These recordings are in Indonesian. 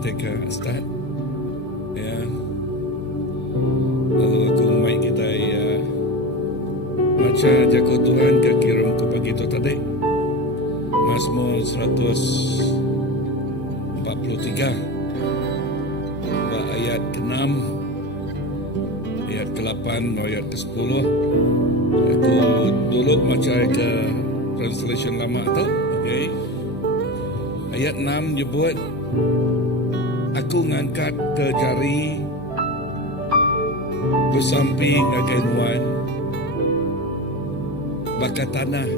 kita ke start. Ya. Lalu aku mai kita baca jago Tuhan ke kirim ke pagi itu tadi. Mazmur 143 ayat ke-6, ayat ke-8, ayat ke-10. Aku dulu baca ke translation lama tu. Okay. Ayat 6 nyebut, aku ngangkat ke jari bersamping dengan Tuhan, bakat tanah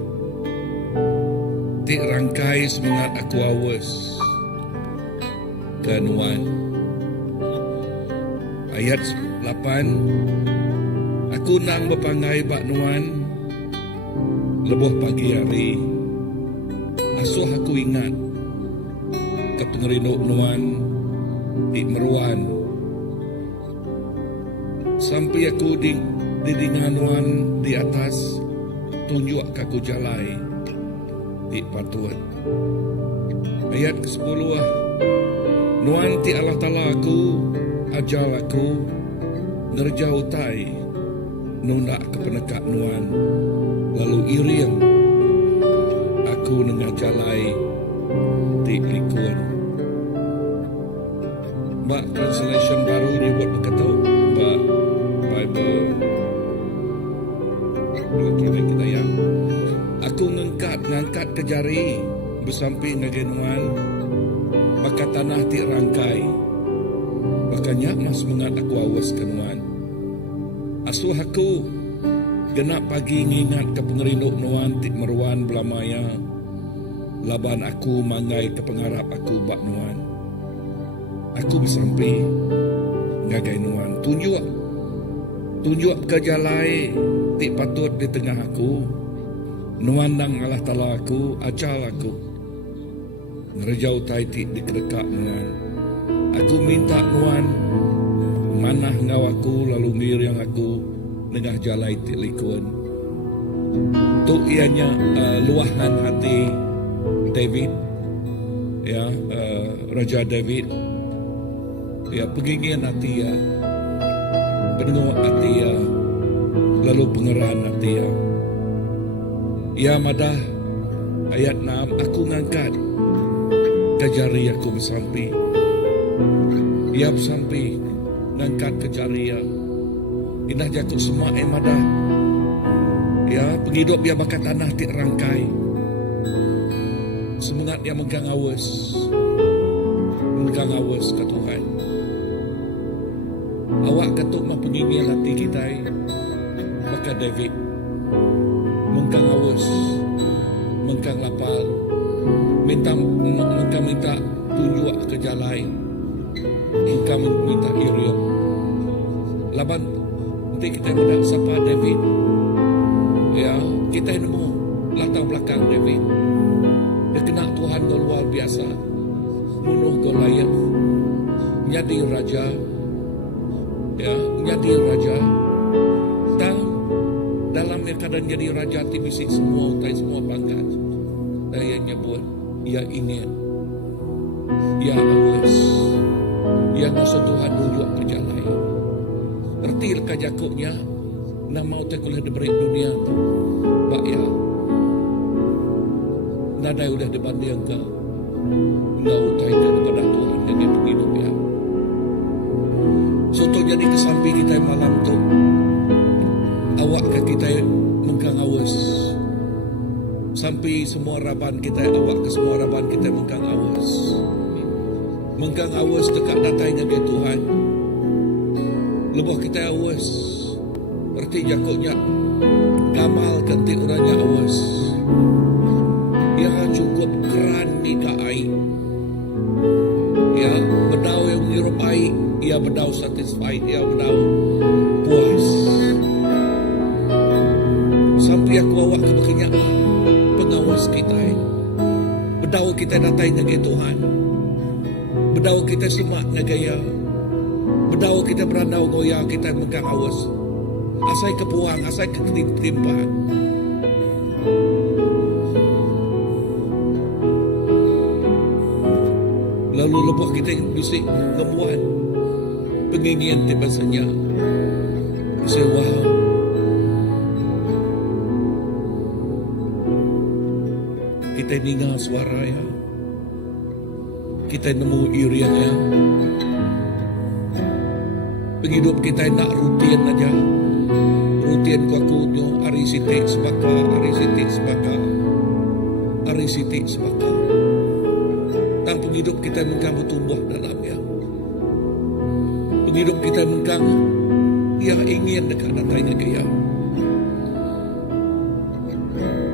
tik rangkai semangat aku awas ke Tuhan. Ayat 8, aku nang berpangai bak Tuhan lebuh pagi hari, asuh aku ingat ke pengerinduk Tuhan di meruan, sampai aku di dengan Tuhan di atas, tunjuk aku jalai di patut. Ayat ke-10, Tuhan ti Allah Ta'ala aku, ajal aku, nerja utai, nunda ke penekak Tuhan, lalu iring aku nengah jalai di likun. Mbak translation baru nyebut berkata, Mbak Bible kira kita yang aku ngangkat ke jari bersamping dengan Tuhan, maka tanah ti rangkai, makanya mas mengat aku awas ke Tuhan. Asuh aku genap pagi ngingat ke pengerinduk Tuhan ti meruan belamaya, laban aku mangai ke pengarap aku bak Tuhan. Aku bersampai ngagai Tuhan, tunjuk ke jalai ti patut di tengah aku, Tuhan nang Allah Ta'ala aku, acal aku, ngerejau tai ti di kedekak Tuhan. Aku minta Tuhan manah ngawaku lalu ngir yang aku nengah jalai ti likun. Tu ianya luahan hati David, ya, Raja David, ya, pengingin hati ya, penengok hati ya, lalu pengerahan hati ya. Ya madah ayat 6, aku ngangkat ke jari aku bersampi. Ya bersampi ngangkat ke jari ya. Indah jatuh semua madah. Ya penghidup ya bakat tanah ti rangkai. Semangat yang menggang awas ke Tuhan. Awak ketuk mah pengingin hati kita, maka David menggang awas, menggang lapal, minta tunjuk ke jalai, hingga minta iriam. Laban nanti kita mendak sapa David, ya kita nemu latar belakang David. Dia kena Tuhan go luar biasa, bunuh Goliat, menjadi raja, ya menjadi raja. Dan dalam keadaan jadi raja tibisi semua utai semua pangkat. Dan yang nyebut, ya ini, ya awas, ya masa Tuhan tunjuk ke jalai. Erti leka jakuknya, nama utai kuliah diberi dunia tu, Pak ya. Nada udah dibanding ke, nggak utai kepada Tuhan dengan hidup ya. So tu jadi kesamping kita malam tu, awak ke kita mengkang awas, sampai semua raban kita, awak ke semua raban kita mengkang awas dekat datanya ke Tuhan. Lebuh kita awas, berarti jakuknya gamal ganti orangnya awas. Ya cukup keran ni ka air, ya bedau yang menghirup air, ya bedau satisfied, ya bedau puas. Sampai aku awak ke baginya pengawas kita, bedau kita datang ke Tuhan, bedau kita semua ngagaya, bedau kita berandau goya kita megang awas, asai kepuang, asai ketimpaan. Lalu lebuh kita bisik ngemuan pengingian di bahasanya. Saya wow. Kita dengar suara ya. Kita nemu iriannya. Penghidup kita nak rutin aja. Rutin kuakunyo ari sitik sebaka, ari sitik sebaka, ari sitik sebaka. Tang penghidup kita mengkang bertumbuh dalamnya. Penghidup kita mengkang ia ingin dekat datanya gaya.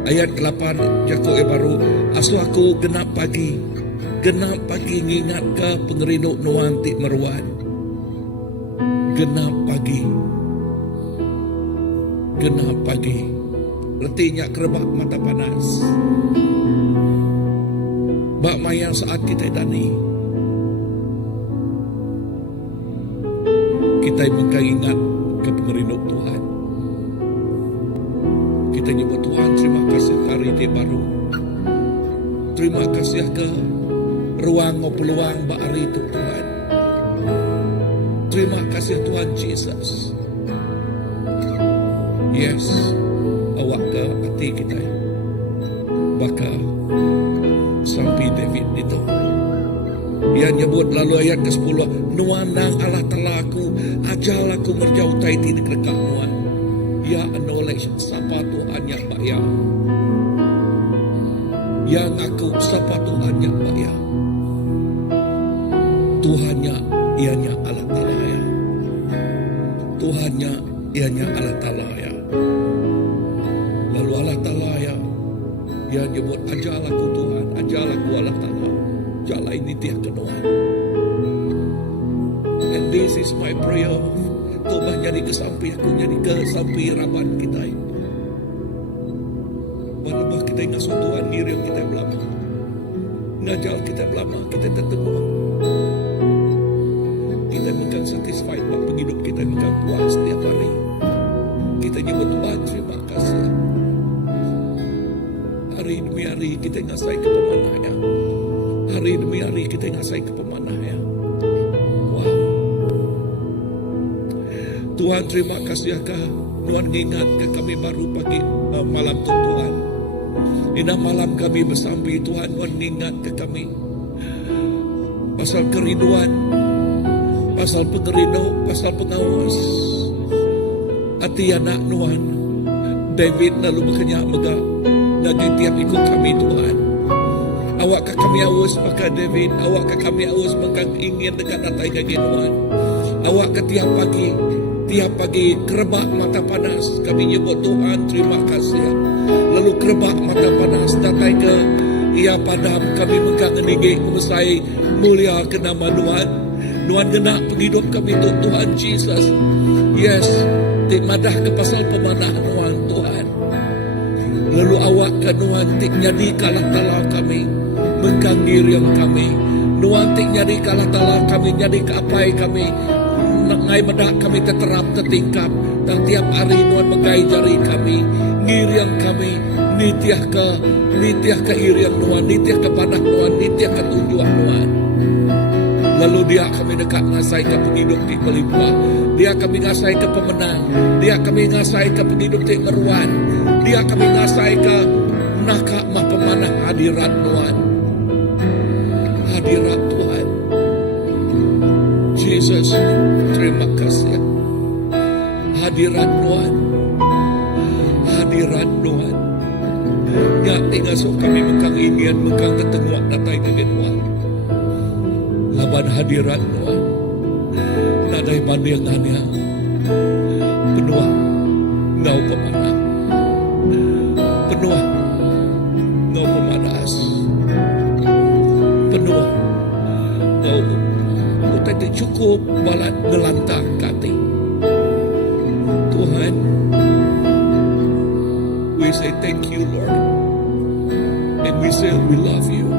Ayat 8 Yakub baru asu aku genap pagi ngingat ke pengerinduk nuan tik meruan. Genap pagi retinya kerebak mata panas. Bak mayang saat kita dani kita mengingat ke pengerinduk Tuhan. Kita nyebut Tuhan, terima kasih hari ini baru. Terima kasih ke ruang peluang hari itu Tuhan. Terima kasih Tuhan Yesus. Yes, awak ke hati kita. Baka sampai David itu. Ia nyebut lalu ayat ke-10, nuanang Allah telah aku, ajal aku ngerjau taiti dekat nuan. Ya acknowledge siapa Tuhan yang bayar. Yang aku siapa Tuhan yang bayar. Tuhannya ianya Allah Ta'ala ya. Tuhannya ianya Allah Ta'ala ya. Lalu Allah Ta'ala ya. Dia nyebut ajal aku Tuhan, ajal aku Allah Ta'ala. Jala ini dia kenuan. And this is my prayer. Tuhan jadi kesampi aku, jadi kesampi raban kita ini. Walaupun kita ngasuh Tuhan diri yang kita belama. Ngajal kita belama, kita tertemu. Kita bukan satisfied, penghidup kita bukan puas setiap hari. Kita nyebut Tuhan, terima kasih. Hari demi hari kita ngasai ke pemanahnya. Hari demi hari kita ngasai ke pemanahnya. Wow. Tuhan terima kasih ya Tuhan ingat ke kami baru pagi malam Tuhan. Ina malam kami bersampai Tuhan ingat ke kami. Pasal kerinduan, pasal pengerindu, pasal pengawas. Hati anak Tuhan. David lalu berkenyak megah. Daging tiap ikut kami Tuhan. Awak ke kami awas maka David. Awak ke kami awas maka ingin dekat datai kaki Tuhan. Awak ke tiap pagi kerebak mata panas. Kami nyebut Tuhan terima kasih. Lalu kerebak mata panas datai ke ia padam kami megang ninggi mesai mulia ke nama Tuhan. Tuhan genak penghidup kami Tuhan Jesus. Yes, tik madah ke pasal pemanah Tuhan. Lalu awak ke Tuhan tik nyadi kalah talah kami megang diri yang kami. Tuhan tik nyadi kalah talah kami nyadi ke apai kami. Ngai medak kami terterap tertingkap. Dan tiap hari Tuhan megai jari kami. Ngiriang kami. Nitiah ke iriang Tuhan. Nitiah ke panah Tuhan. Nitiah ke tunjuan Tuhan. Lalu dia kami dekat ngasai ke penghidup di melimpah. Dia kami ngasai ke pemenang. Dia kami ngasai ke penghidup di meruan. Dia kami ngasai ke nakak mah pemanah hadirat Tuhan. Hadirat Tuhan. Jesus, terima kasih. Hadirat Tuhan. Hadirat Tuhan. Ya tinggal sok kami mengkang ingin, mengkang ketengok datai dengan Tuhan. Laban hadirat Tuhan. Nadai pandangannya. Penuh ngau pemanah. Penuh ngau pemanas. Penuh ngau tak cukup balat gelantang kati. Tuhan, we say thank you Lord. And we say we love you.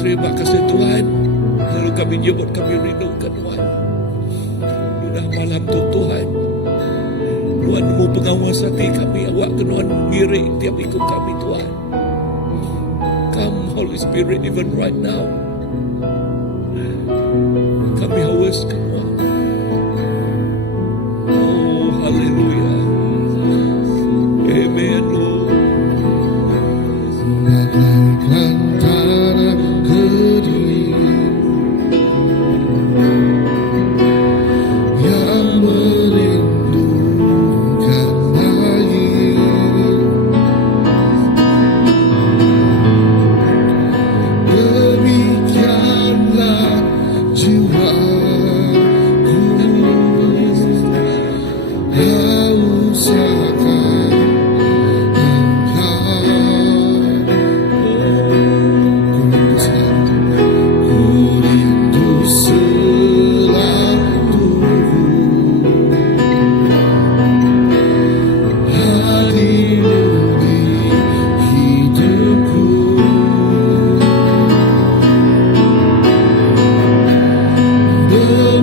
Terima kasih Tuhan. Lalu kami nyebut, kami rindukan Tuhan. Sudah malam tu Tuhan. Tuhan mau pengawas hati kami. Awak ke Tuhan ngiring tiap ikut kami Tuhan. Come Holy Spirit even right now. semua. Oh, haleluya. Amen, Lord. bagaikan tanah kering yang merindukan air, demikianlah jiwaku haus akan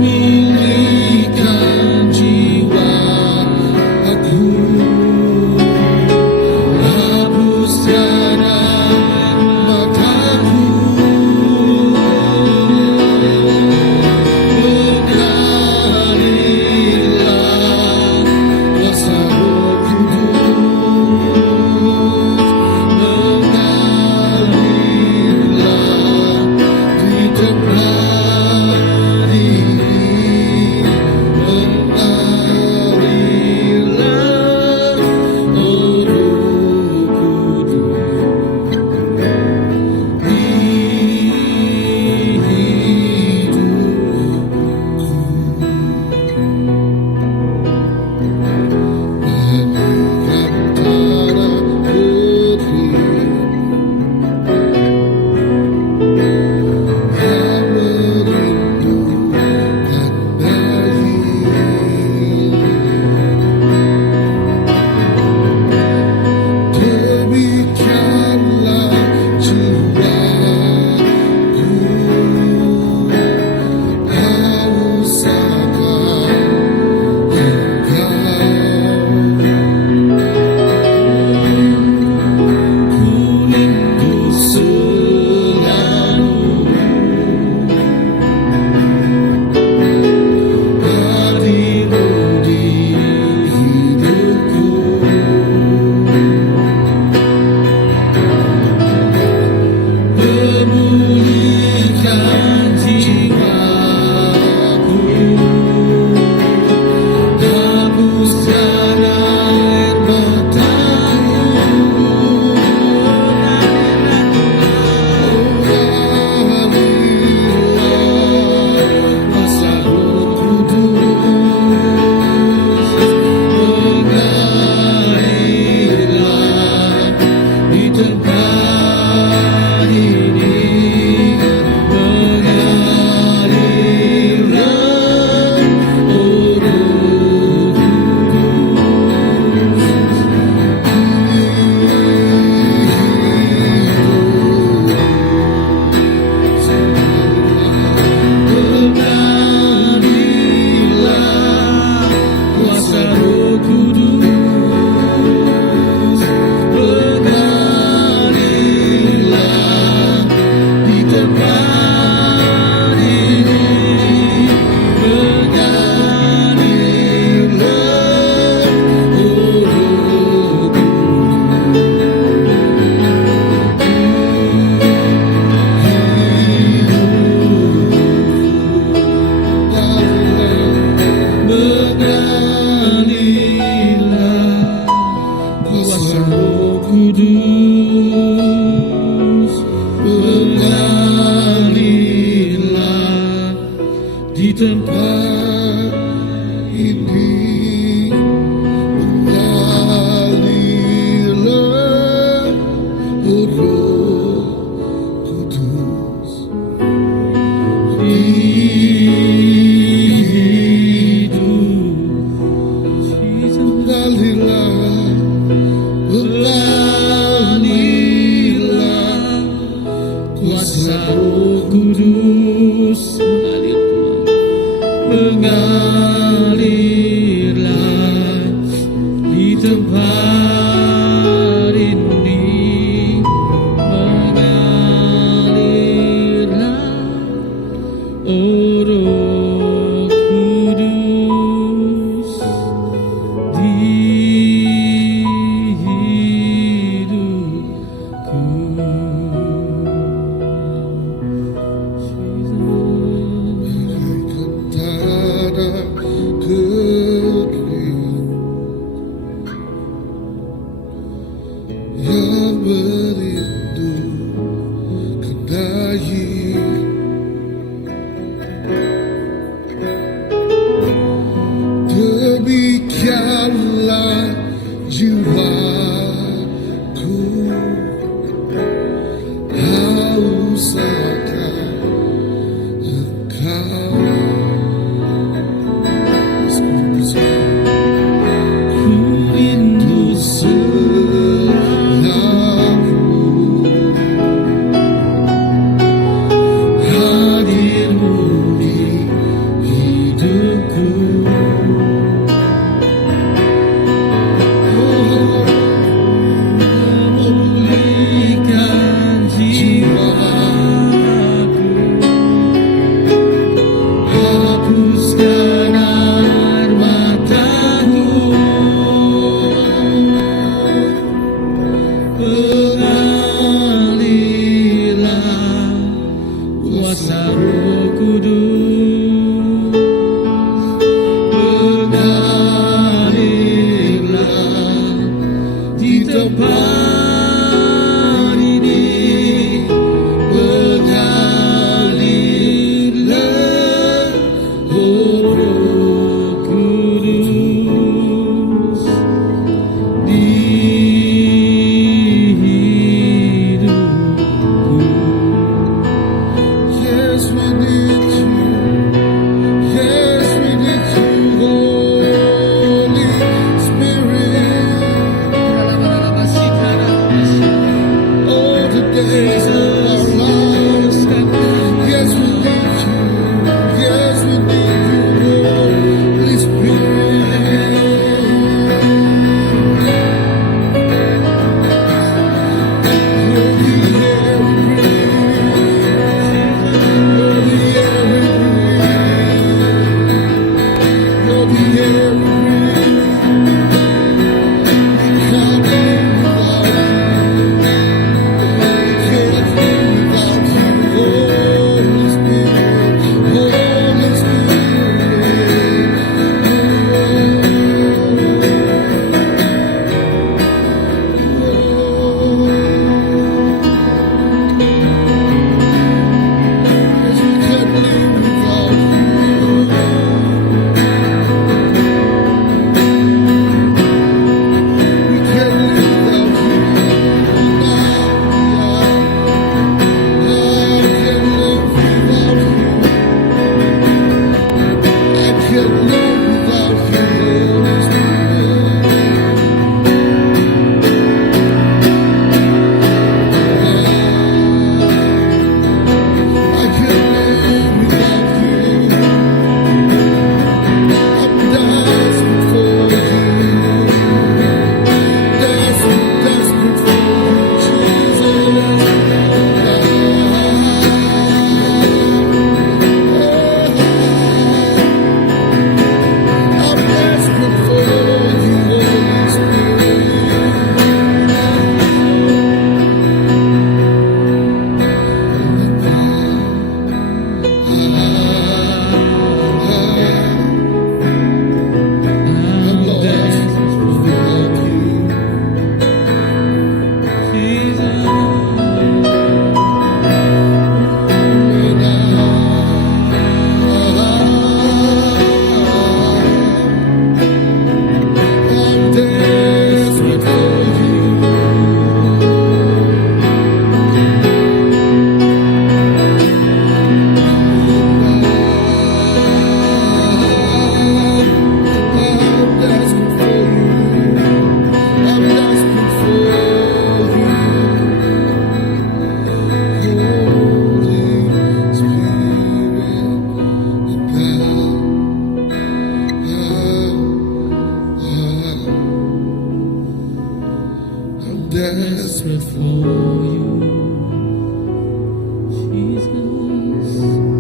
memilihkan jiwa aku, hapuskan mataku, mengalirlah kuasa Roh Kudus, mengalirlah di tempat ini, mengalirlah Roh Kudus di hidupku. Bagaikan tanah kering yang merindukan air, demikianlah jiwaku haus akan Engkau. Ku rindu selalu hadirmu di hidupku, memulihkan jiwaku, hapuskan air mataku, mengalirlah kuasa Roh Kudus, mengalirlah di tempat ini, mengalirlah Roh mengalirlah kuasa Roh Kudus, mengalirlah di tempat ini, mengalirlah Roh mengalirlah kuasa Roh Kudus, mengalirlah di tempat ini, mengalirlah Roh Kudus di hidup, mengalirlah, mengalirlah kuasa Roh Kudus, mengalirlah di tempat ini, mengalirlah Roh Kudus, mengalirlah di tempat ini, mengalirlah, oh Roh Kudus, di hidupku. Yes, we need you. Yes, we need you, Holy Spirit. All the days of our lives. Yes, we need you. Yes, we need you, Holy Spirit. You're the air we breathe. You're the air we breathe. We can't live without you. We can't live without you, Holy Spirit. Holy Yes, we can't live without you. We can't live without you. I can't live without you, Holy Spirit. I can't live without you. I'm desperate for you. Desperate for you, Jesus. I'm desperate for you, Holy Spirit. I'm lost without you. I'm desperate for you. I'm desperate for you. I'm desperate for you. Holy Spirit, I'm desperate For you, Jesus,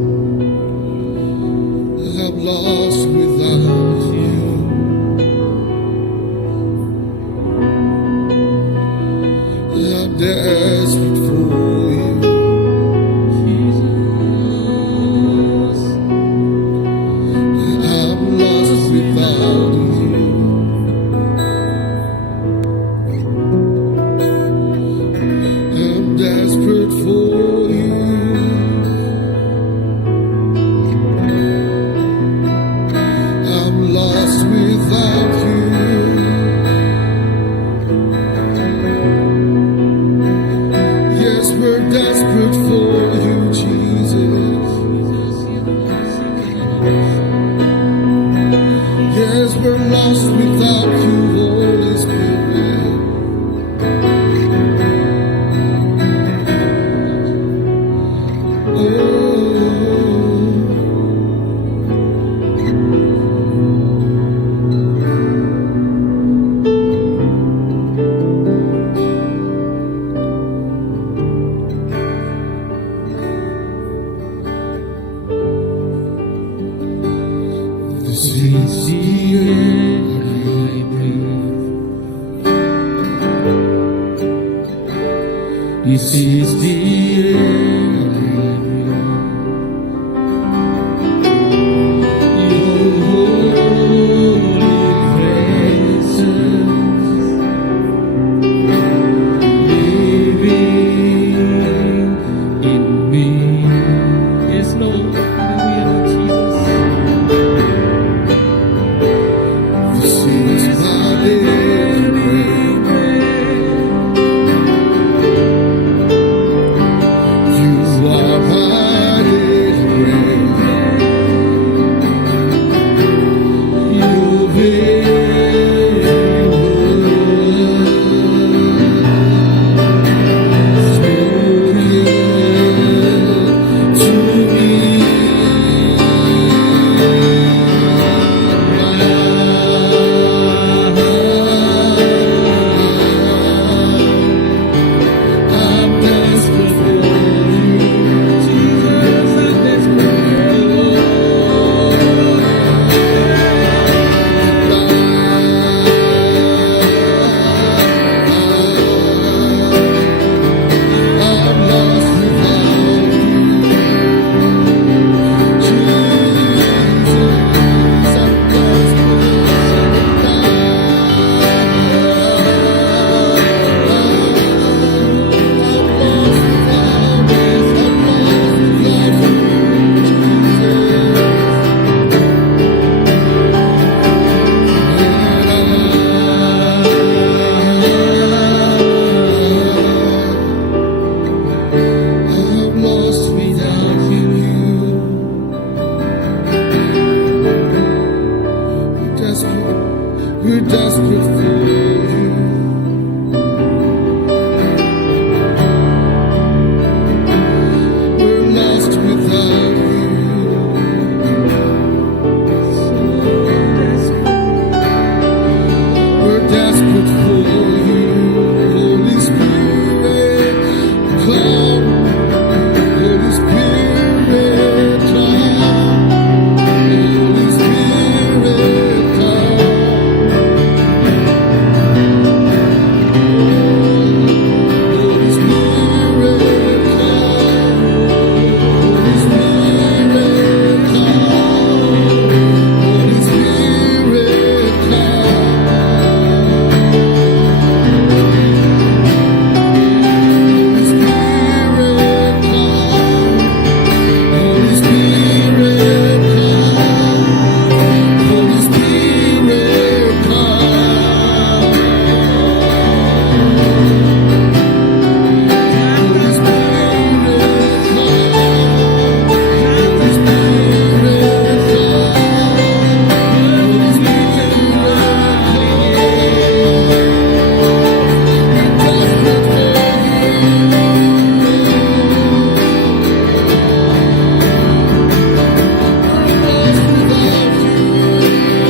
I'm lost without you. I'm desperate for you. Jesus, I'm lost without you. I'm desperate for you. I'm lost without you. Yes, we're desperate for you, Jesus. Yes, we're lost without you, Holy Spirit. This is the air I breathe. This is the air I breathe. desperate for you. We're lost without you. We're desperate for you. Holy Spirit, come. Holy Spirit, come. Holy Spirit, come. Holy Spirit, come. Holy Spirit,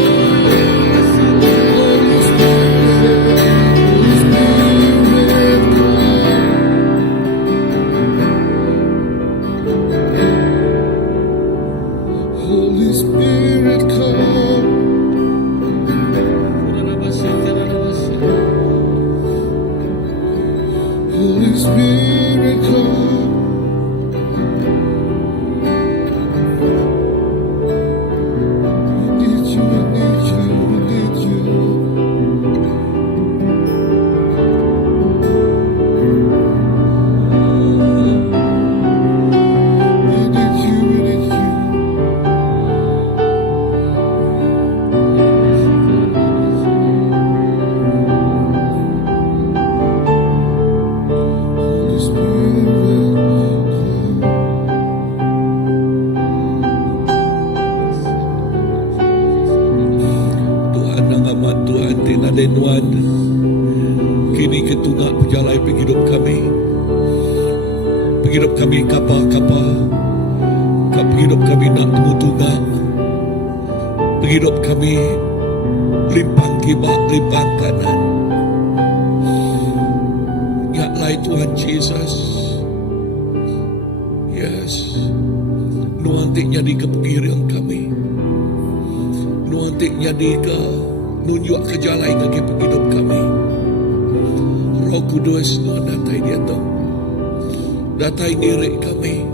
come. Holy Spirit, Holy Spirit, come. Holy Spirit, come. We need you, we need you, we need you. We need you, we need you. Holy Spirit, come. Tuhan ang Ama, Tuhan tinalinuan, kini ketunga pejalai penghidup kami kapa-kapa, penghidup kami nak tunggu-tunggu, penghidup kami limpang kibak, limpang kanan. Ya lai Tuhan Jesus, yes, nuantik jadi ke pengiring kami, nuantik jadi ke nunjuk ke jalan bagi penghidup kami. Roh Kudus datai dia tu, datai diri kami.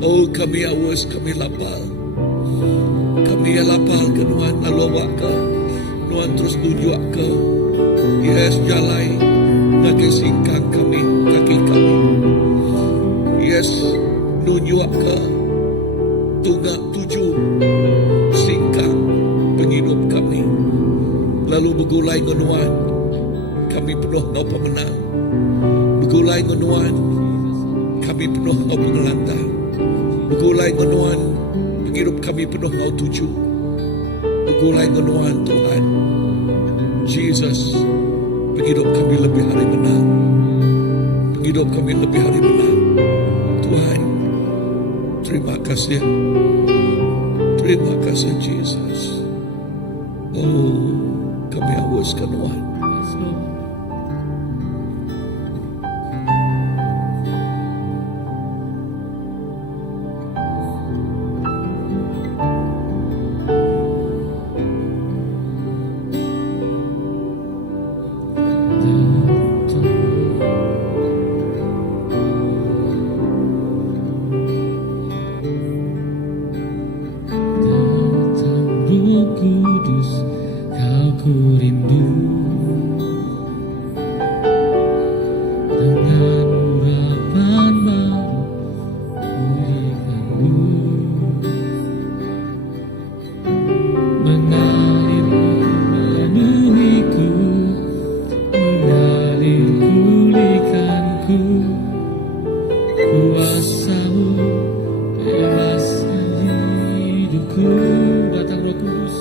Oh kami awas, kami lapar, kami lapar ke Nuan nalowak ke, Nuan terus nunjuk ke, yes jalan bagi singkang kami, kaki kami, yes nunjuk ke, tunggak tujuh singkang penghidup kami. Lalu begulai ngenuan, kami penuh no pemenang. Begulai ngenuan, kami penuh no pengelantang. Begulai ngenuan, penghidup kami penuh no tujuh. Begulai ngenuan Tuhan, Jesus, penghidup kami lebih hari menang. Penghidup kami lebih hari menang. Tuhan, terima kasih. Terima kasih Jesus. Oh, kami haus Tuhan. Roh Kudus, kau ku rindu. Dengan urapan baru pulihkanmu, mengalir memenuhiku, mengalir pulihkanku. Kuasamu bebaskan hidupku. Datang Roh Kudus,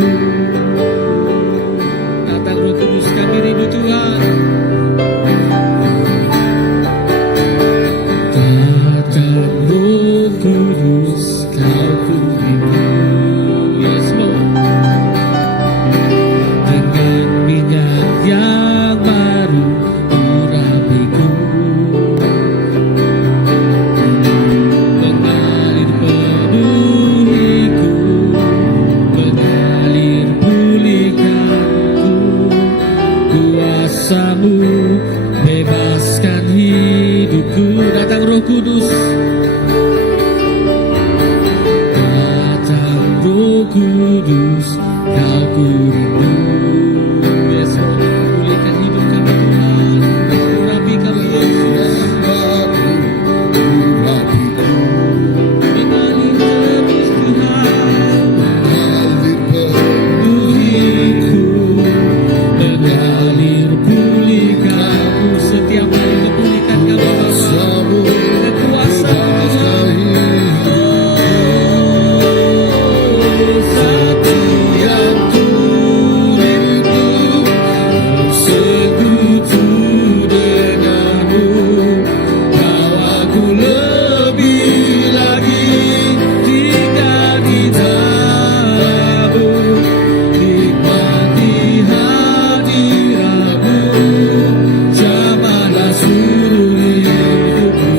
hidupku. Datang Roh Kudus, kami rindu Tuhan. Datang Roh Kudus, kau ku rindu. Yes, Lord. Dengan minyak yang baru urapiku, mengalir penuhiku, mengalir pulihkanku. Kuasa-Mu bebaskan hidupku. Datang Roh Kudus, datang Roh Kudus, kau ku rindu. Yes, Lord, pulihkan hidup kami Tuhan, urapi kami Yesus. Mengalir terus Tuhan, penuhiku, mengalir pulihkanku. Setiap hari memulihkan kami Bapa, dengan kuasa Tuhan. Satu yang ku rindu, bersekutu denganmu. Kau aku lebih lagi tinggal di dalammu, nikmati hadiratmu, jamalah seluruh hidupku.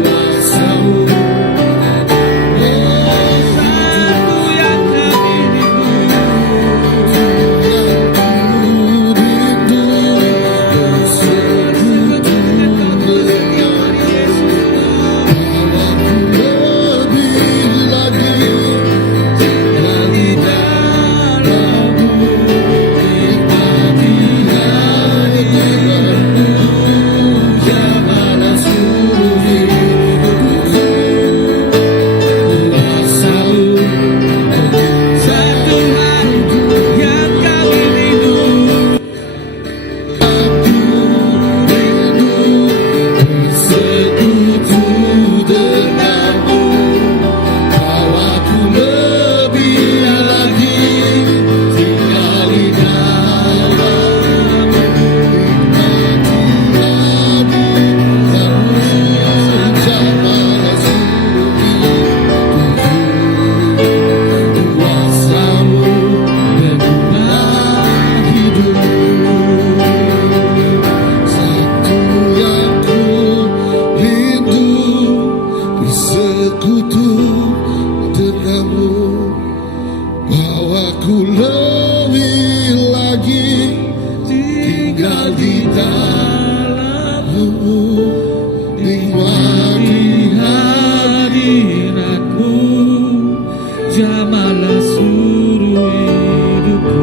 Kuasa-Mu, satu yang kami rindu. Bersekutu dengan Kau setiap hari Yesus Tuhan. Tinggal di dalammu, nikmati hadiratmu, jamalah seluruh hidupku. Kuasa-Mu, satu hari yang kami rindu. Bersekutu denganmu, Kau aku lebih lagi tinggal di dalammu, kuasa-Mu mengubah hidupku. Satu yang ku rindu, bersekutu denganmu. Bawaku lebih lagi tinggal di dalammu, nikmati Hadiratmu, jamalah seluruh hidupku.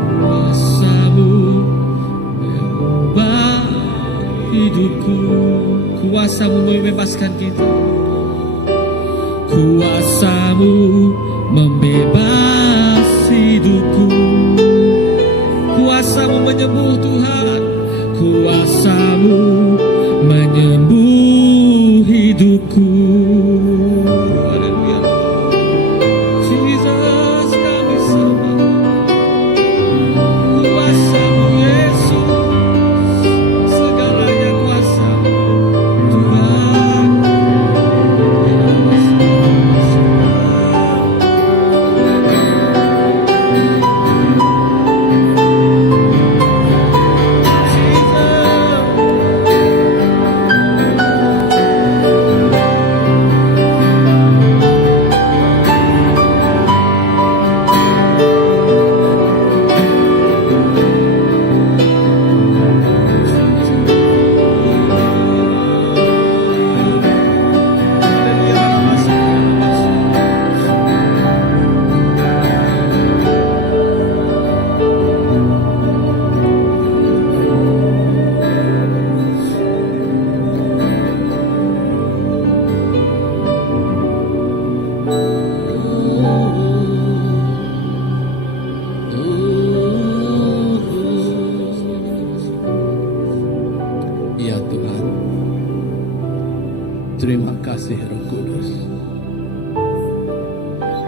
Kuasa-Mu mengubah hidupku. Kuasa-Mu membebaskan kita. Kuasa-Mu membebas hidupku. Kuasa-Mu menyembuh Tuhan. Kuasa-Mu menyembuh hidupku. Haleluya. Jesus, kami sembah. Kuasa-Mu Yesus, segalanya kuasa-Mu Tuhan. Jesus,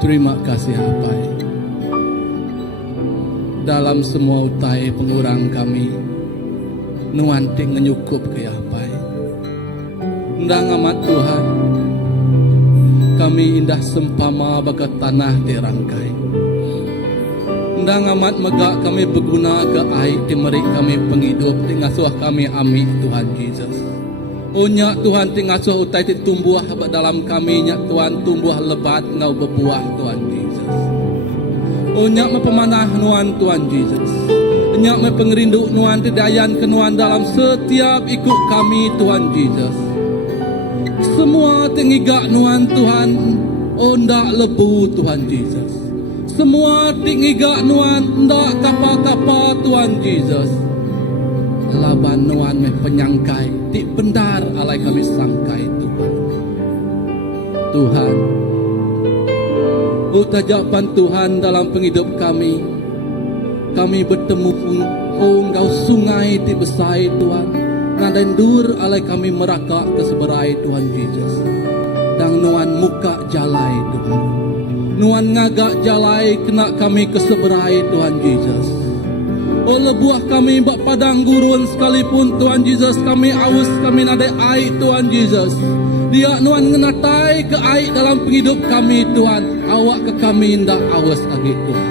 Terima kasih Apai. Dalam semua utai pengurang kami, nuanti menyukup ke Apai. Ndang amat Tuhan, kami indah sempama baga tanah terangkai. Ndang amat megak kami berguna ke air timerik kami penghidup tingasuh kami amik Tuhan Yesus. Oh nyak Tuhan tingasuh utai ti tumbuh dalam kami nyak Tuhan tumbuh lebat ngau berbuah Tuhan Yesus. Oh nyak mepemanah nuan Tuhan Yesus. Nyak mepengerindu nuan tidayan kenuan dalam setiap ikut kami Tuhan Yesus. Semua tingigak nuan Tuhan ondak lebu Tuhan Yesus. Semua tingigak nuan ndak kapa-kapa Tuhan Yesus. Laban nuan me penyangkai ti pendar alai kami sangkai Tuhan. Tuhan, utajapan Tuhan dalam penghidup kami bertemu engkau sungai ti besai Tuhan. Nadan dur alai kami merakak ke seberai Tuhan Yesus. Dan nuan muka jalai Tuhan. Nuan ngagak jalai kena kami ke seberai Tuhan Yesus. Oleh buah kami bak padang gurun sekalipun Tuhan Yesus, kami aus kami nadai air Tuhan Yesus. Dia nuan ngenatai ke air dalam penghidup kami Tuhan. Awak ke kami ndak aus lagi Tuhan.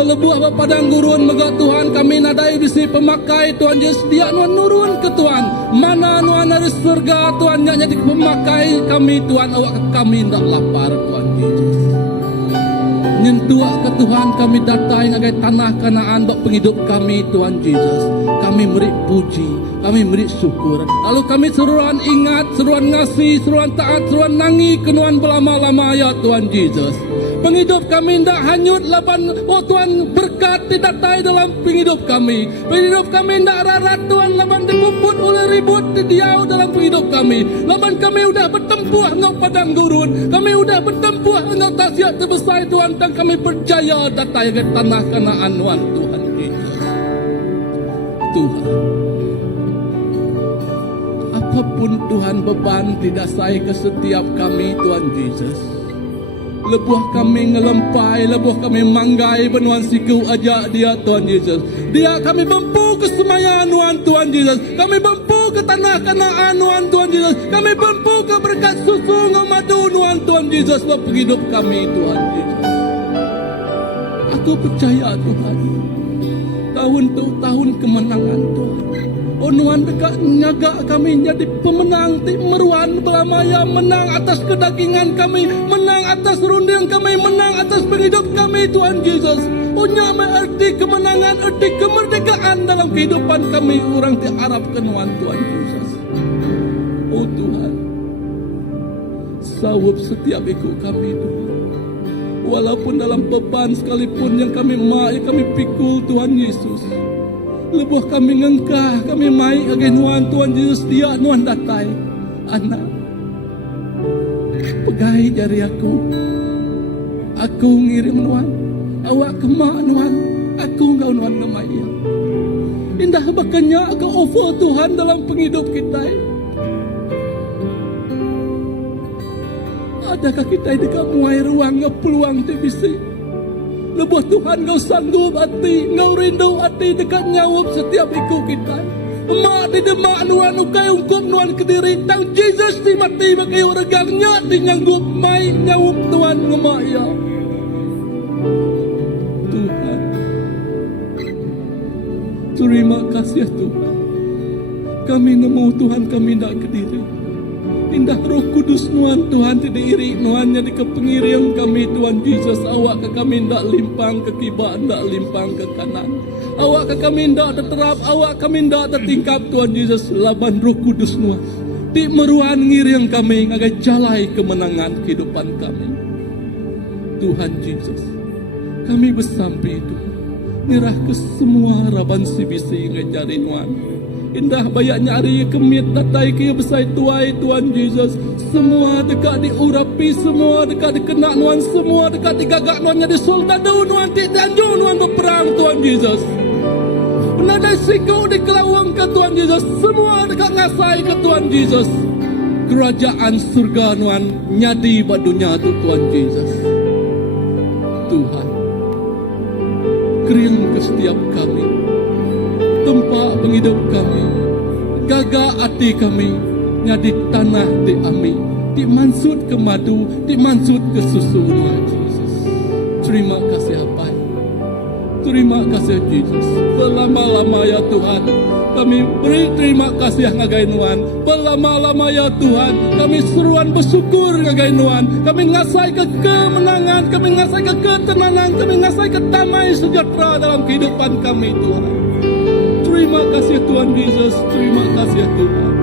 Oleh buah bak padang gurun megak Tuhan, kami nadai bisi pemakai Tuhan Yesus. Dia nuan nurun ke Tuhan. Mana nuan dari surga Tuhan nyak jadi pemakai kami Tuhan. Awak ke kami ndak lapar Tuhan Yesus. Nyentuak ke Tuhan kami datai ngagai tanah Kanaan bak penghidup kami Tuhan Yesus. Kami beri puji, kami beri syukur. Lalu kami seruan ingat, seruan ngasih, seruan taat, seruan nangi kenuan belama-lama ya Tuhan Yesus. Penghidup kami tidak hanyut laban oh Tuhan berkat didatai dalam penghidup kami. Penghidup kami tidak rarat Tuhan laban dipuput oleh ribut didiau dalam penghidup kami. Laban kami sudah bertempuh engkau padang gurun. Kami sudah bertempuh engkau tasya terbesar Tuhan. Dan kami percaya datai ke tanah Kanaan Tuhan Yesus. Tuhan, apapun Tuhan beban tidak saya ke setiap kami Tuhan Yesus. Lebuh kami ngelempai, lebuh kami manggai benuan siku ajak dia Tuhan Yesus. Dia kami bempu ke semayan Tuhan Yesus. Kami bempu ke tanah Kanaan Tuhan Yesus. Kami bempu ke berkat susu ngamadu Tuhan Yesus. Buat penghidup kami Tuhan Yesus. Aku percaya Tuhan, tahun tu tahun kemenangan Tuhan. Nuan dekat nyaga kami jadi pemenang ti meruan belamaya, menang atas kedagingan kami, menang atas runding kami, menang atas penghidup kami Tuhan Yesus. Nyamai erti kemenangan, erti kemerdekaan dalam kehidupan kami orang ti Arab kenuan Tuhan Yesus. Oh Tuhan, sawup setiap ikut kami Tuhan. Walaupun dalam beban sekalipun yang kami pikul Tuhan Yesus. Lebuh kami ngengkah, kami mai agai nuan Tuhan Yesus. Dia nuan datai anak pegai jari aku ngirim nuan, awak kemak nuan, aku ngau nuan ngemaya. Indah bakanya ke offer Tuhan dalam penghidup kita. Adakah kita dekat muai ruang ngepeluang tebisi? Lebuh Tuhan kau sanggup hati, kau rindu hati dekat nyawup setiap ikut kita. Emak di demak nuan ukai ungkup nuan kediri. Tang Jesus di mati bagai regangnya di nyanggup mai nyawup Tuhan ngemak ya. Tuhan, terima kasih Tuhan. Kami nemu Tuhan kami tidak kediri. Indah Roh Kudus nuan Tuhan tidak iri nuannya di kepengirian kami Tuhan Yesus. Awak ke kami tidak limpang ke kibak, tidak limpang ke kanan. Awak ke kami tidak terterap, awak kami tidak tertingkap Tuhan Yesus. Laban Roh Kudus nuan di meruan ngirian kami ngagai jalai kemenangan kehidupan kami Tuhan Yesus. Kami bersampai itu nyerah ke semua raban sibisi ngejari nuan. Indah banyak nyari kemit datai kia besai tuai Tuhan Yesus. Semua dekat diurapi, semua dekat dikenak nuan, semua dekat digagak nuan jadi soldado nuan ti danju nuan berperang Tuhan Yesus. Nadai siku dikelawang ke Tuhan Yesus, semua dekat ngasai ke Tuhan Yesus. Kerajaan surga nuan nyadi bak dunia tu Tuhan Yesus. Tuhan, kirim ke setiap kami tempat penghidup kami, gagak hati kami, di tanah di ami, di mansut ke madu, di mansut ke susu, Jesus. Terima kasih Bapa. Terima kasih Jesus. Berlama-lama ya Tuhan, kami beri terima kasih ngagai Nuan. Berlama-lama ya Tuhan, kami seruan bersyukur ngagai Nuan. Kami ngasai ke kemenangan, kami ngasai ke ketenangan, kami ngasai ke damai sejahtera dalam kehidupan kami Tuhan. Terima kasih Tuhan Yesus, terima kasih Tuhan.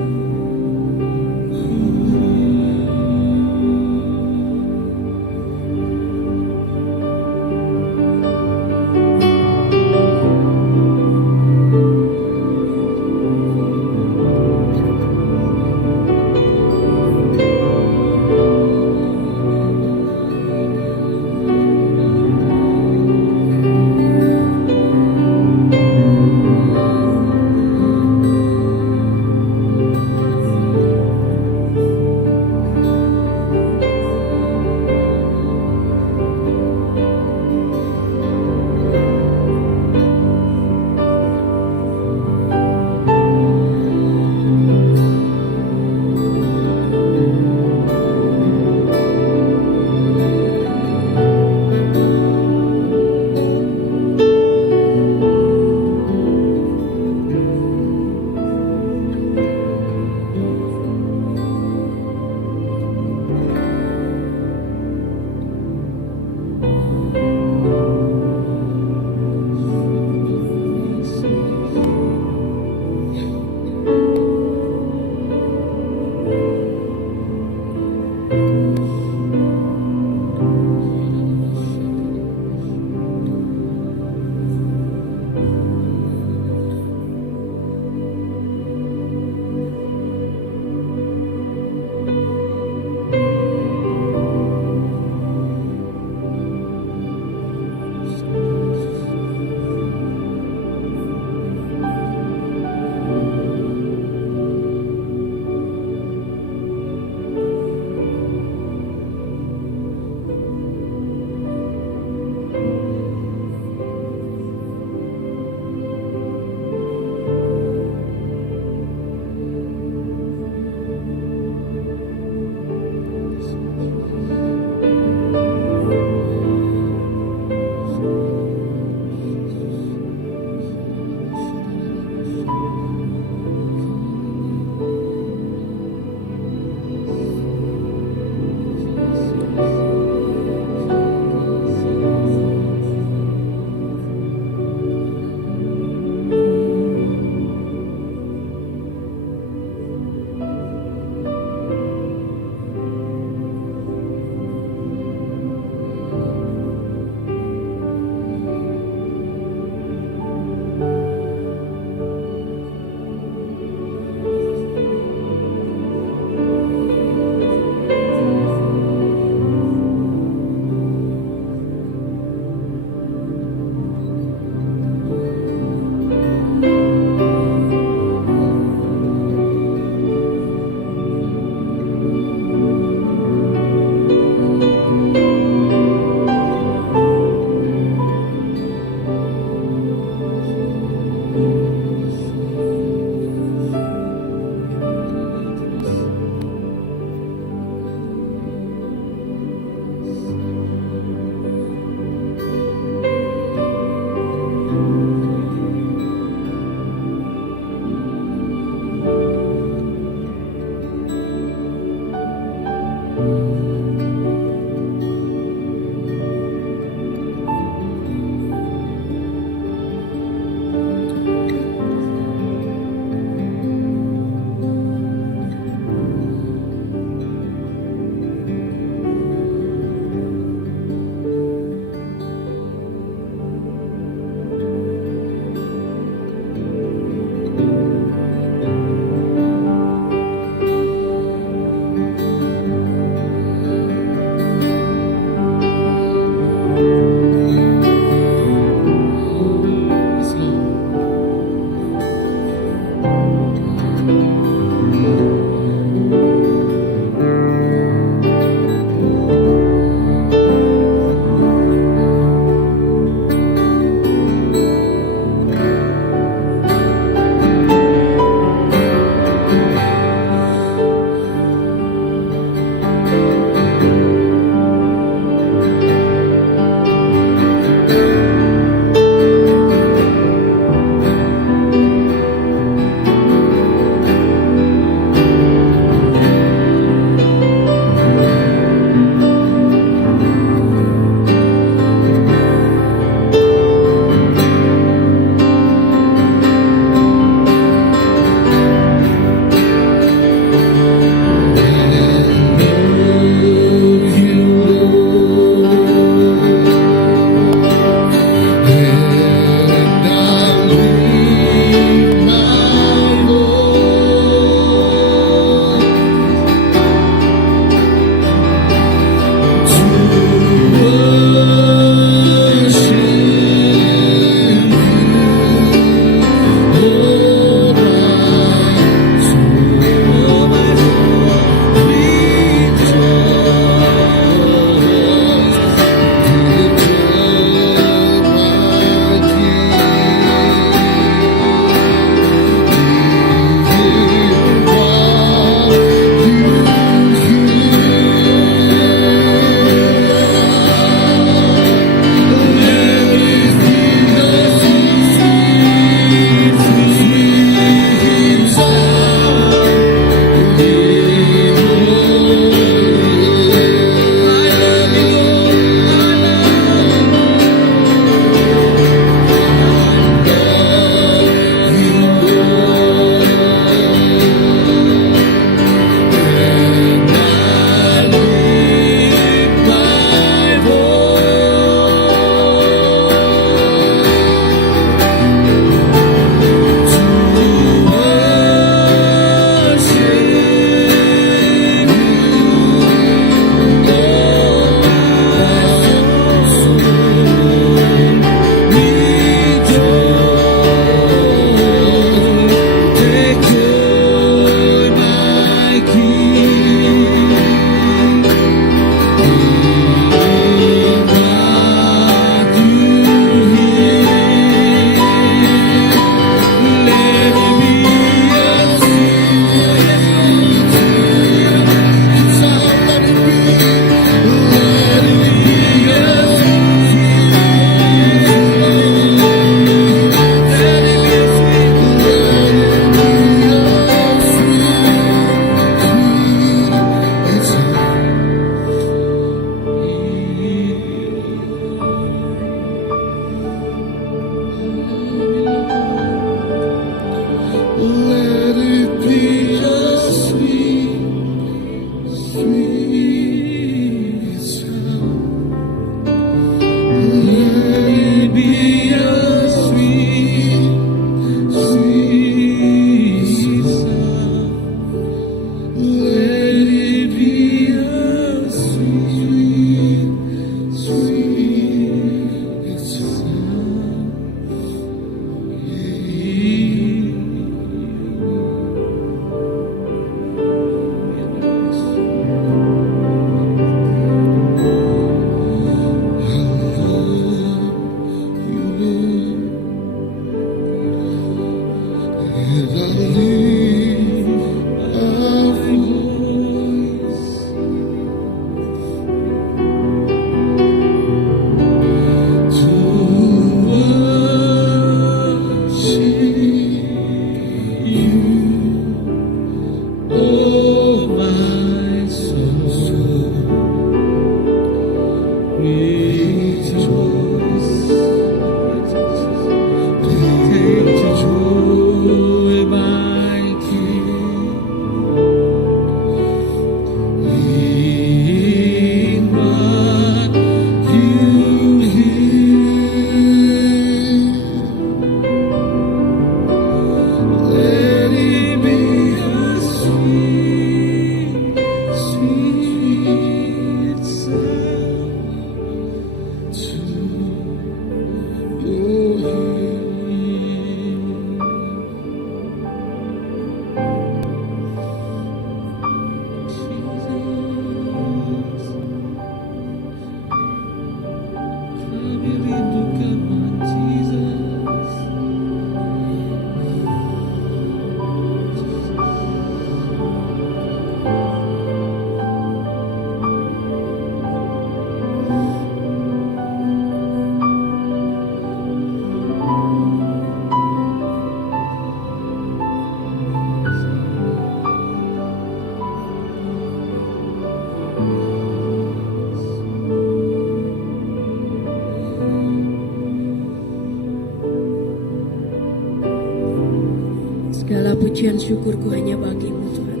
Segala pujian syukurku hanya bagimu Tuhan.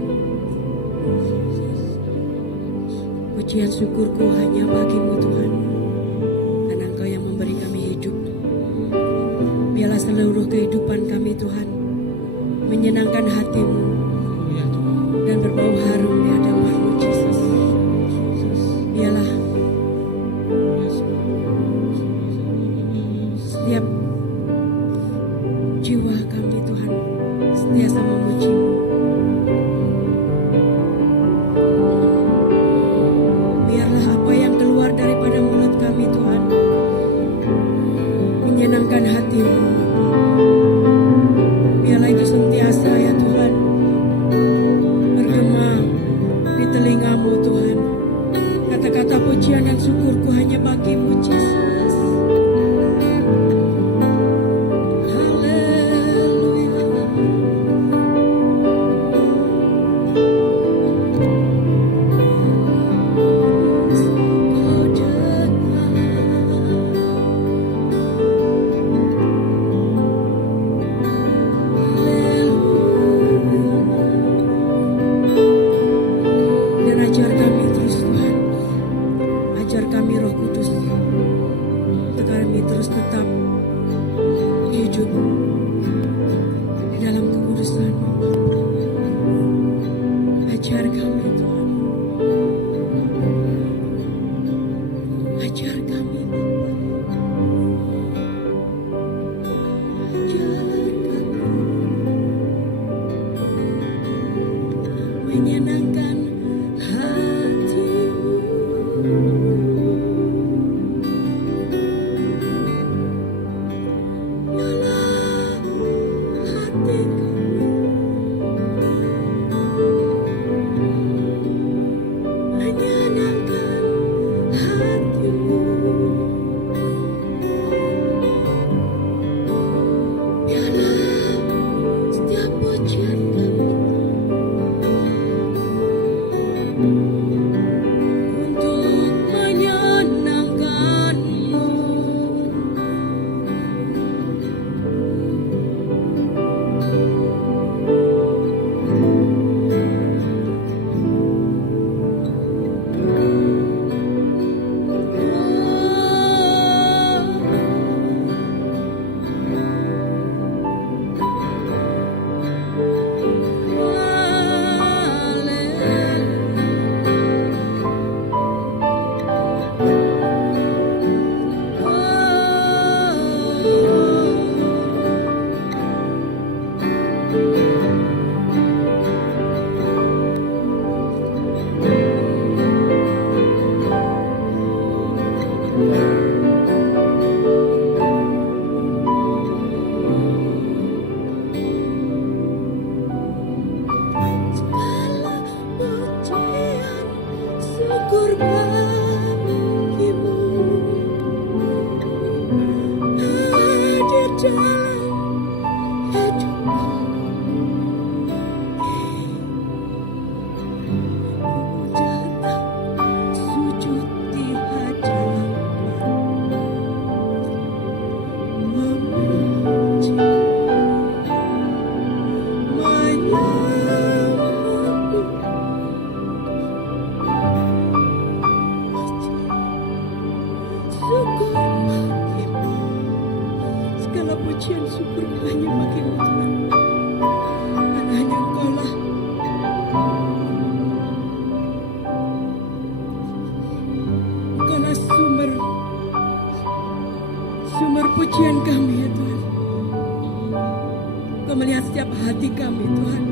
Pujian syukurku hanya bagimu Tuhan. Karena Engkau yang memberi kami hidup. Biarlah seluruh kehidupan kami Tuhan menyenangkan hatimu dan berbau harum di hadapan-Mu Yesus. Biarlah setiap jiwa kami Tuhan senantiasa memuji-Mu. Biarlah apa yang keluar daripada mulut kami Tuhan menyenangkan hati-Mu. Biarlah itu sentiasa ya Tuhan bergema di telinga-Mu Tuhan. Kata-kata pujian dan syukurku hanya bagi-Mu Yesus. Dan ajar kami terus Tuhan, ajar kami Roh Kudus, untuk kami terus tetap hidup di dalam kekudusan-Mu. Ajar kami Tuhan, ajar kami Bapa, ajar kami menyenangkan hati-Mu. Biarlah hati kami menyenangkan hati-Mu. Biarlah setiap pujian kami untuk menyenangkan-Mu. Segala pujian syukur bagi-Mu, hadir dalam hidupku. Ku datang sujud di hadapan-Mu. pujian syukurku hanya bagimu Tuhan. Dan hanya Engkau lah sumber pujian kami ya Tuhan. Kau melihat setiap hati kami Tuhan.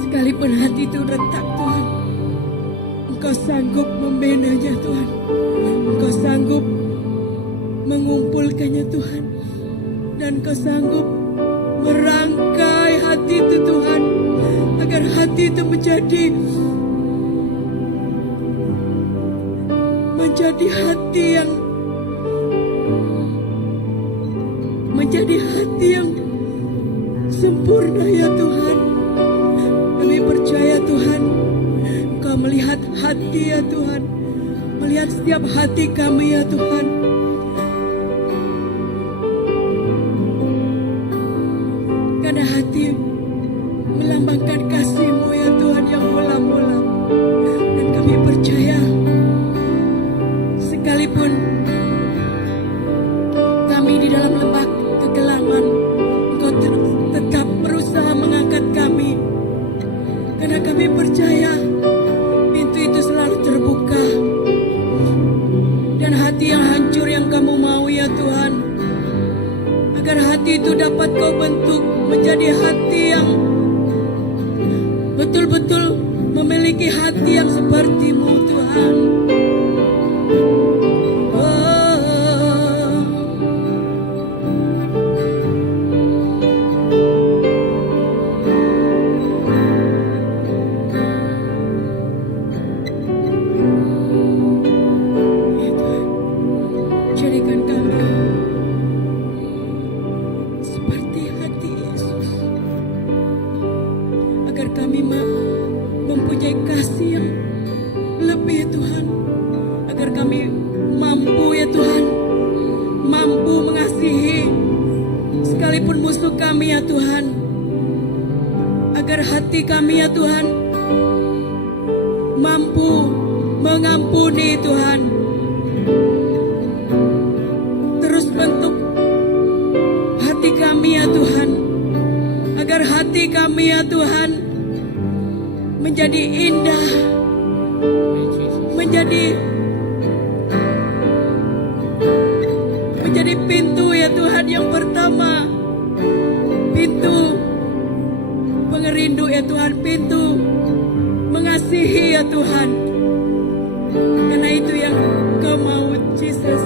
Sekalipun hati itu retak Tuhan, Engkau sanggup membinanya Tuhan. Engkau sanggup mengumpulkannya Tuhan. Dan Engkau sanggup merangkai hati itu Tuhan, agar hati itu menjadi hati yang sempurna ya Tuhan. Kami percaya Tuhan, Engkau melihat hati ya Tuhan, melihat setiap hati kami ya Tuhan. Karena hati melambangkan kasih-Mu ya Tuhan yang mula-mula. Dan kami percaya, sekalipun kami di dalam lembah kegelapan, Engkau tetap berusaha mengangkat kami. Karena kami percaya pintu itu selalu terbuka. Dan hati yang hancur yang Kamu mau ya Tuhan, agar hati itu dapat Kau bentuk menjadi hati yang betul-betul memiliki hati yang seperti-Mu Tuhan. Jadikan kami seperti hati Yesus, agar kami mempunyai kasih yang lebih Tuhan, agar kami mampu ya Tuhan, mampu mengasihi sekalipun musuh kami ya Tuhan, agar hati kami ya Tuhan mampu mengampuni Tuhan. Terus bentuk hati kami ya Tuhan, agar hati kami ya Tuhan menjadi indah, menjadi pintu ya Tuhan yang pertama, pintu pengerindu ya Tuhan, pintu mengasihi ya Tuhan. Karena itu yang Kau mau Jesus.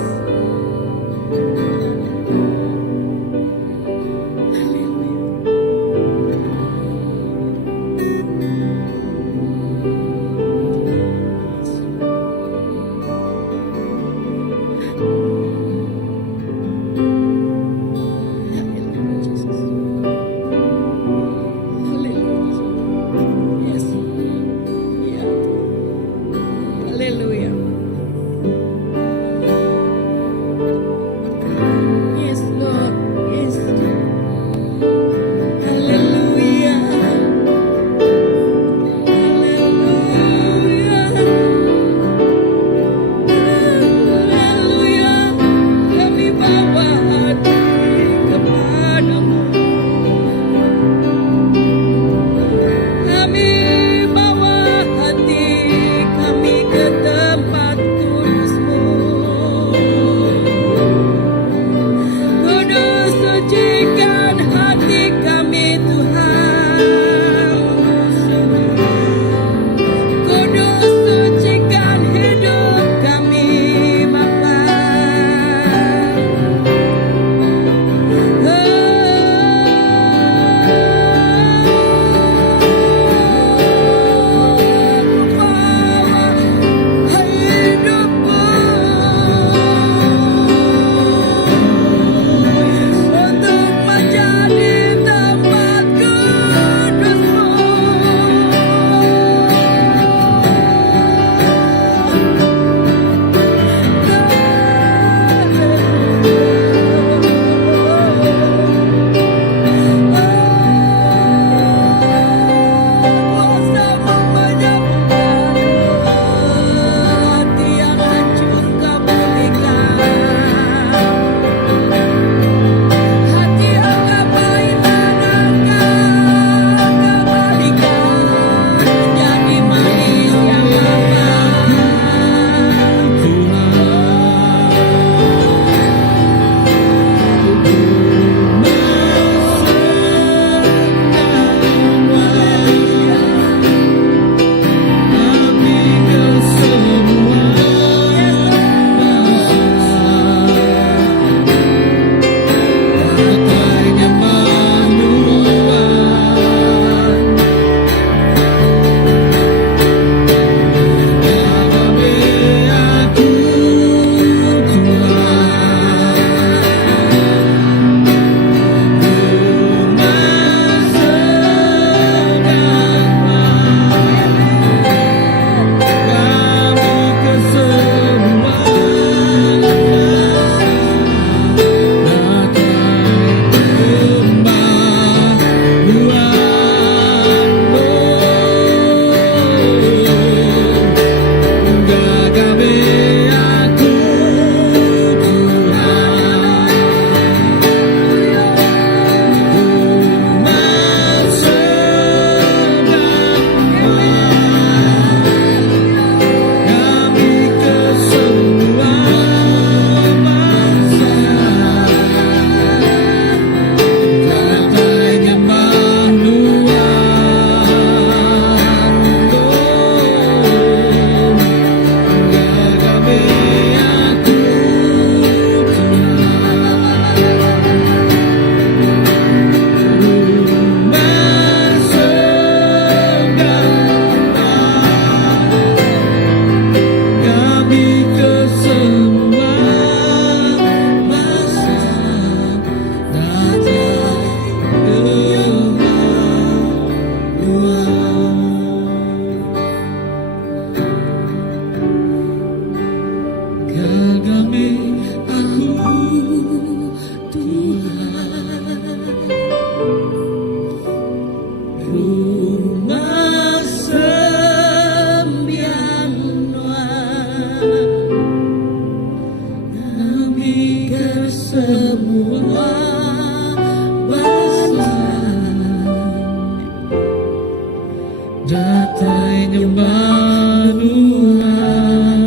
Datai nyembah Tuhan,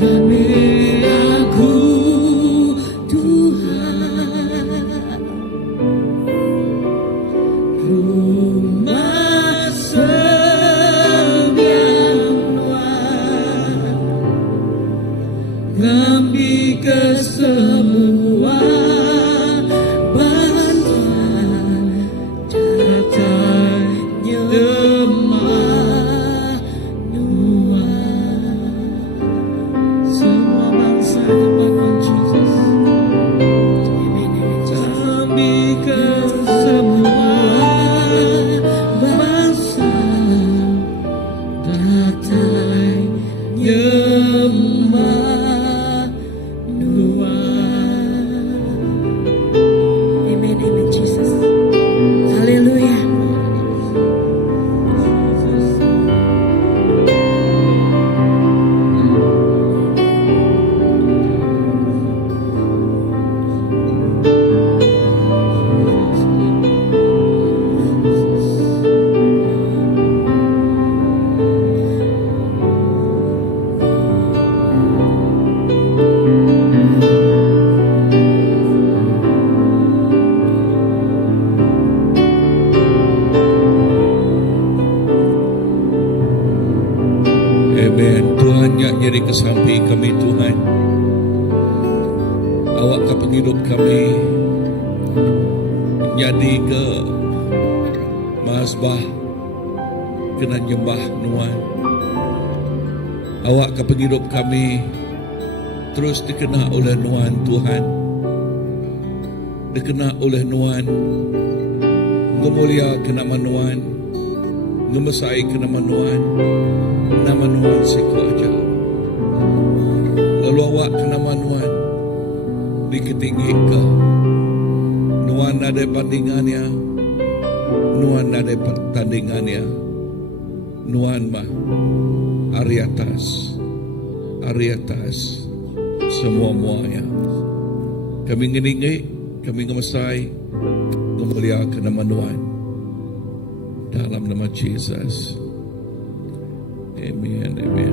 kami aku Tuhan, rumah semianwan, kami ke semua bangsa, datai nyembah Tuhan. Semua bangsa nyembah Tuhan Jesus. Kami ke semua bangsa, datai nyembah Tuhan. Amen, amen, Jesus. Haleluya. Amen. Tuhan nyak nyeri kesampi kami Tuhan. Awak ke penghidup kami. Jadi ke masbah kena nyembah Nuan. Awak ke penghidup kami terus dikena oleh Nuan Tuhan. Dikena oleh Nuan. Ngemulia ke nama Nuan. Ngemesai ke nama Nuan. Nama Nuan siku aja. Lalu awak ke nama Nuan diketinggi ke Nuan ada bandingannya, Nuan ada pertandingannya, Nuan mah hari atas semua-muanya. Kami ngeningi, kami ngemesai, ngemuliakan nama Nuan dalam nama Jesus. Amen, amen.